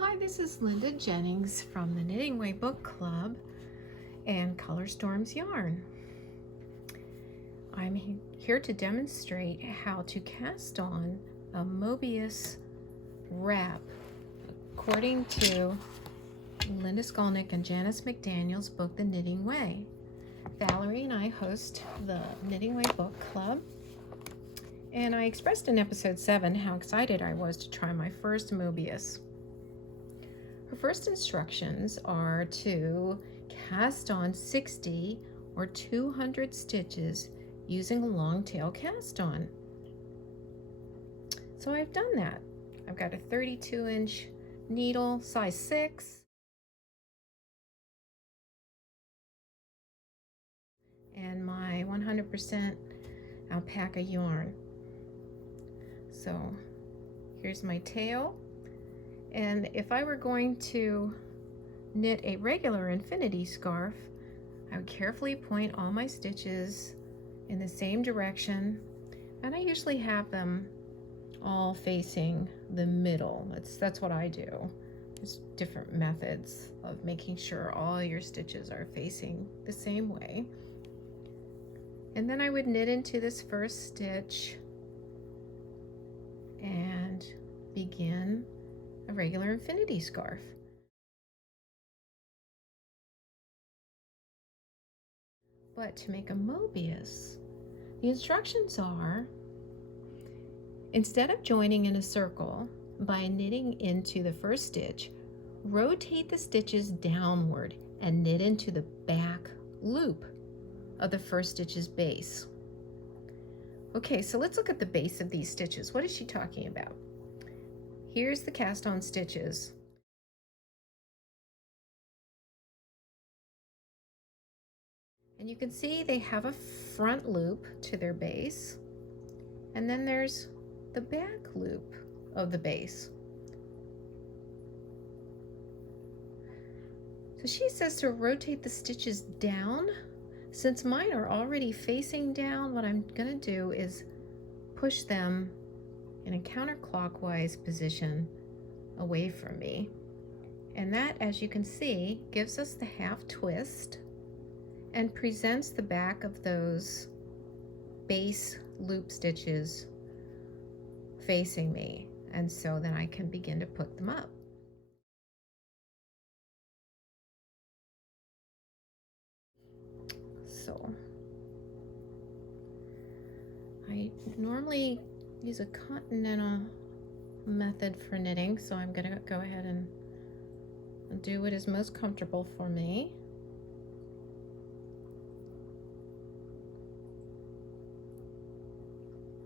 Hi, this is Linda Jennings from the Knitting Way Book Club and Color Storms Yarn. I'm here to demonstrate how to cast on a Mobius wrap according to Linda Skolnick and Janice McDaniel's book, The Knitting Way. Valerie and I host the Knitting Way Book Club, and I expressed in episode 7 how excited I was to try my first Mobius. Her first instructions are to cast on 60 or 200 stitches using a long tail cast on. So I've done that. I've got a 32-inch needle, size 6, and my 100% alpaca yarn. So here's my tail. And if I were going to knit a regular infinity scarf, I would carefully point all my stitches in the same direction, and I usually have them all facing the middle. That's what I do. There's different methods of making sure all your stitches are facing the same way. And then I would knit into this first stitch and begin a regular infinity scarf. But to make a Mobius, the instructions are, instead of joining in a circle by knitting into the first stitch, rotate the stitches downward and knit into the back loop of the first stitch's base. Okay, so let's look at the base of these stitches. What is she talking about? Here's the cast on stitches. And you can see they have a front loop to their base, and then there's the back loop of the base. So she says to rotate the stitches down. Since mine are already facing down, what I'm going to do is push them in a counterclockwise position away from me. And that, as you can see, gives us the half twist and presents the back of those base loop stitches facing me. And so then I can begin to put them up. So I normally use a continental method for knitting, so I'm going to go ahead and do what is most comfortable for me.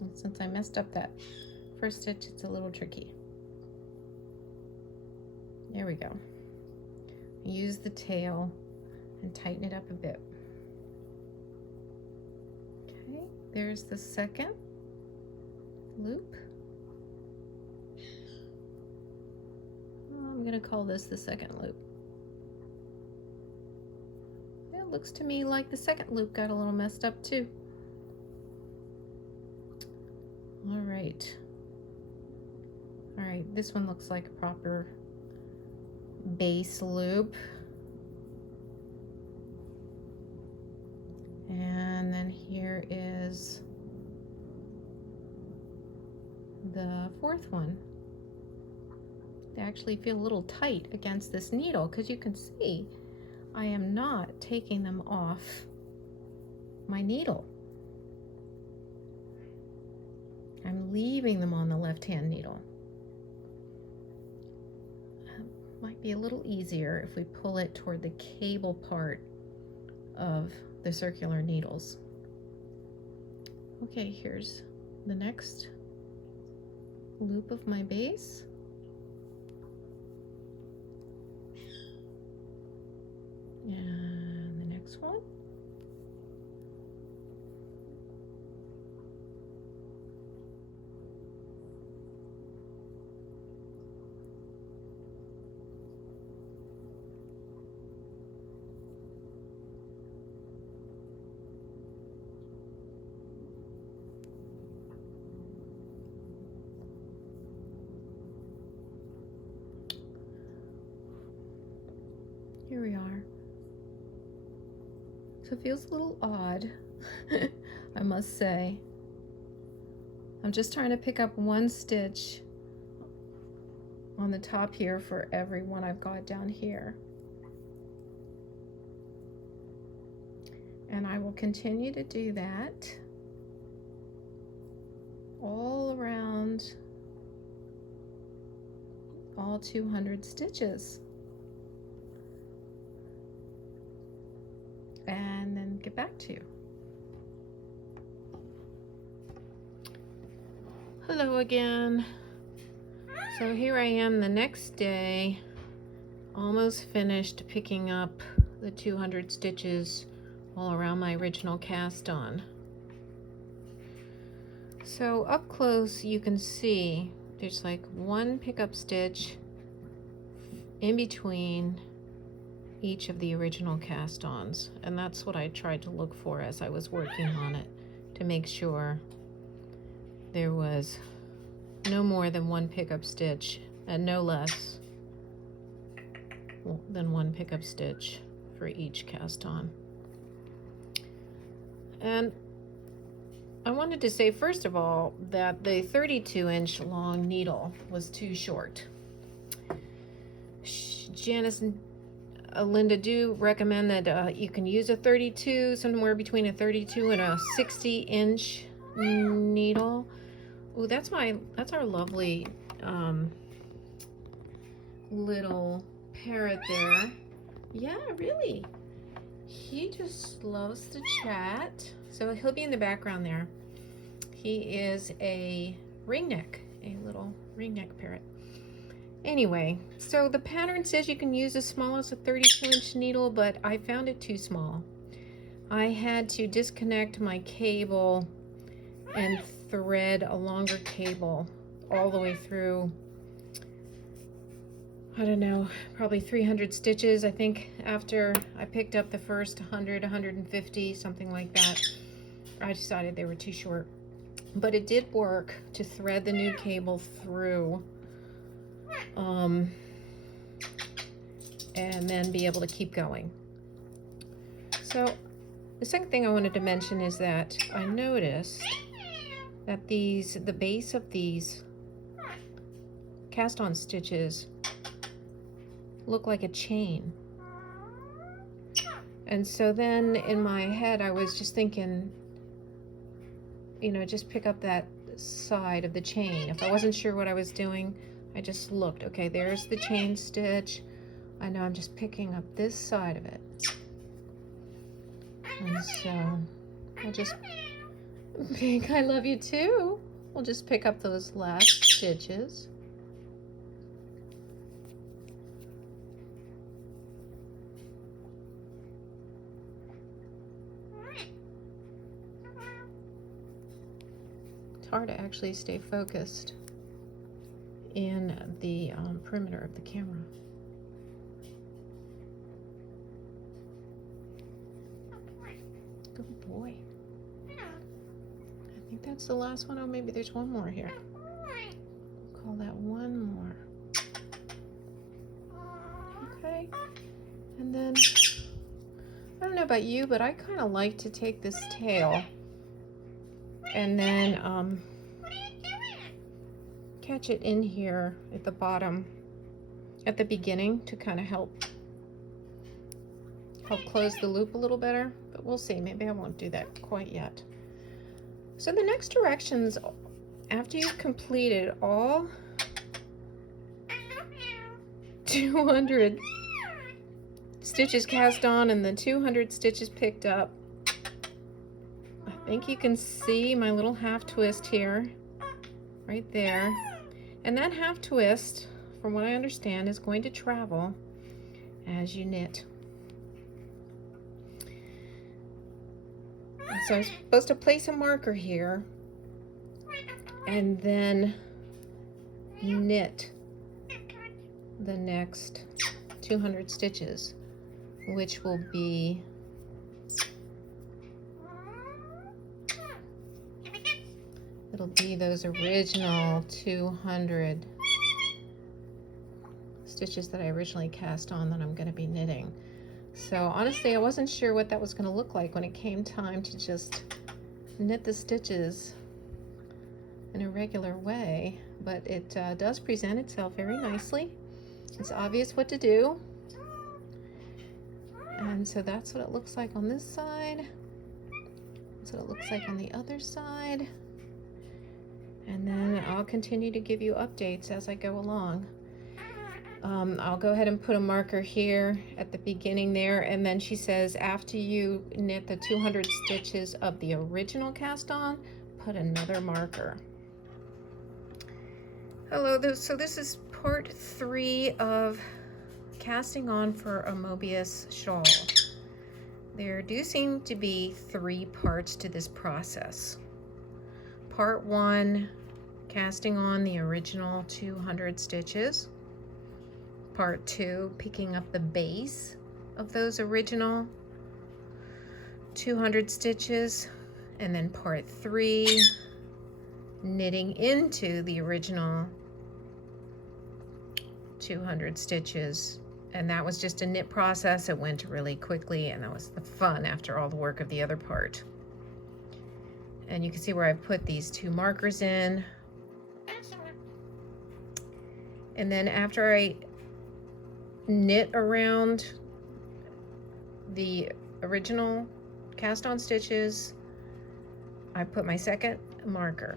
And since I messed up that first stitch, it's a little tricky. There we go. Use the tail and tighten it up a bit. Okay, there's the second loop. I'm going to call this the second loop. It looks to me like the second loop got a little messed up too. All right, this one looks like a proper base loop. And then here is the fourth one. They actually feel a little tight against this needle because you can see I am not taking them off my needle. I'm leaving them on the left-hand needle. Might be a little easier if we pull it toward the cable part of the circular needles. Okay, here's the next loop of my base. And the next one. So it feels a little odd, I must say. I'm just trying to pick up one stitch on the top here for every one I've got down here. And I will continue to do that all around all 200 stitches. And then get back to you. Hello again. So here I am the next day, almost finished picking up the 200 stitches all around my original cast on. So up close you can see there's like one pickup stitch in between each of the original cast-ons, and that's what I tried to look for as I was working on it, to make sure there was no more than one pickup stitch and no less than one pickup stitch for each cast-on. And I wanted to say first of all that the 32-inch long needle was too short. Janice and Linda do recommend that you can use a 32, somewhere between a 32 and a 60-inch needle. Oh, that's our lovely little parrot there. Yeah, really. He just loves to chat. So he'll be in the background there. He is a ringneck, a little ringneck parrot. Anyway, so the pattern says you can use as small as a 32-inch needle, but I found it too small. I had to disconnect my cable and thread a longer cable all the way through, I don't know, probably 300 stitches. I think after I picked up the first 100, 150, something like that, I decided they were too short. But it did work to thread the new cable through and then be able to keep going. So the second thing I wanted to mention is that I noticed that the base of these cast-on stitches look like a chain. And so then in my head I was just thinking, you know, just pick up that side of the chain. If I wasn't sure what I was doing, I just looked. Okay, there's the chain stitch. I know I'm just picking up this side of it. And so I'll just pick, I love you too. We'll just pick up those last stitches. It's hard to actually stay focused in the perimeter of the camera. Good boy. I think that's the last one. Oh, maybe there's one more here. We'll call that one more. Okay. And then, I don't know about you, but I kind of like to take this tail and then catch it in here at the bottom, at the beginning, to kind of help close the loop a little better, but we'll see. Maybe I won't do that quite yet. So the next directions, after you've completed all 200 stitches cast on and the 200 stitches picked up, I think you can see my little half twist here, right there. And that half twist, from what I understand, is going to travel as you knit. So I'm supposed to place a marker here and then knit the next 200 stitches, which will be it'll be those original 200 stitches that I originally cast on that I'm going to be knitting. So honestly, I wasn't sure what that was going to look like when it came time to just knit the stitches in a regular way, but it does present itself very nicely. It's obvious what to do. And so that's what it looks like on this side. That's what it looks like on the other side. And then I'll continue to give you updates as I go along. I'll go ahead and put a marker here at the beginning there, and then she says after you knit the 200 stitches of the original cast on, put another marker. Hello, so this is part 3 of casting on for a Mobius shawl. There do seem to be 3 parts to this process. Part 1, casting on the original 200 stitches. Part 2, picking up the base of those original 200 stitches. And then part 3, knitting into the original 200 stitches. And that was just a knit process. It went really quickly, and that was the fun after all the work of the other part. And you can see where I've put these 2 markers in. And then after I knit around the original cast on stitches, I put my second marker.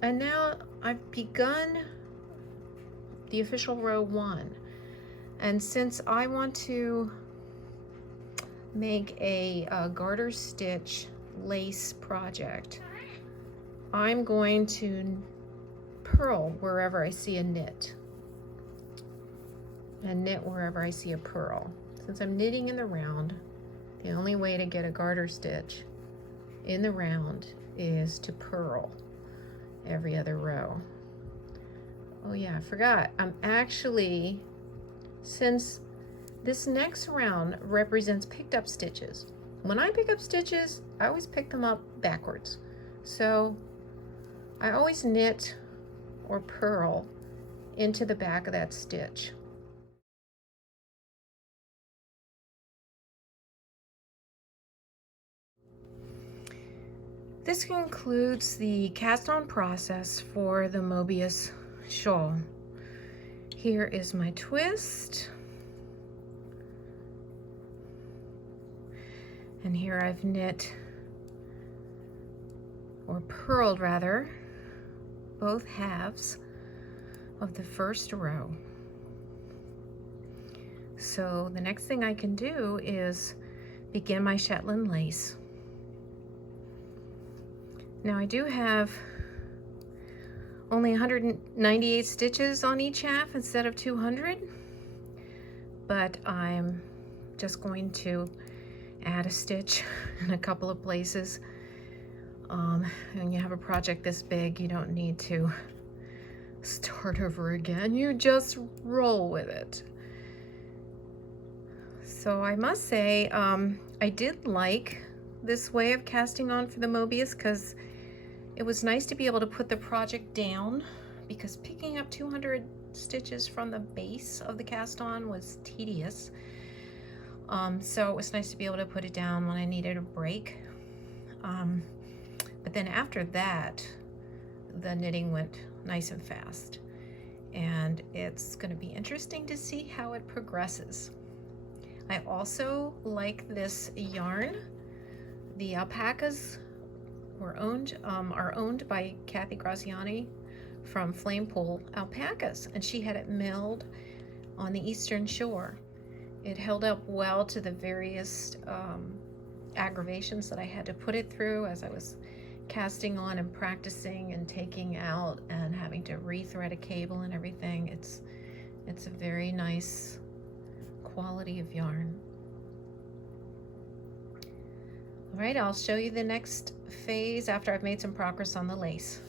And now I've begun the official row 1. And since I want to make a garter stitch lace project, I'm going to purl wherever I see a knit, and knit wherever I see a purl. Since I'm knitting in the round, the only way to get a garter stitch in the round is to purl every other row. Oh yeah, I forgot. I'm actually, since this next round represents picked up stitches, when I pick up stitches, I always pick them up backwards. So I always knit or purl into the back of that stitch. This concludes the cast on process for the Mobius shawl. Here is my twist. And here I've knit, or purled rather, both halves of the first row. So the next thing I can do is begin my Shetland lace. Now I do have only 198 stitches on each half instead of 200, but I'm just going to add a stitch in a couple of places. When you have a project this big, you don't need to start over again. You just roll with it. So I must say, I did like this way of casting on for the Mobius, because it was nice to be able to put the project down, because picking up 200 stitches from the base of the cast on was tedious. So it was nice to be able to put it down when I needed a break. But then after that, the knitting went nice and fast. And it's going to be interesting to see how it progresses. I also like this yarn. The alpacas are owned by Kathy Graziani from Flame Pool Alpacas, and she had it milled on the Eastern Shore. It held up well to the various aggravations that I had to put it through as I was casting on and practicing and taking out and having to rethread a cable and everything. It's a very nice quality of yarn. All right, I'll show you the next phase after I've made some progress on the lace.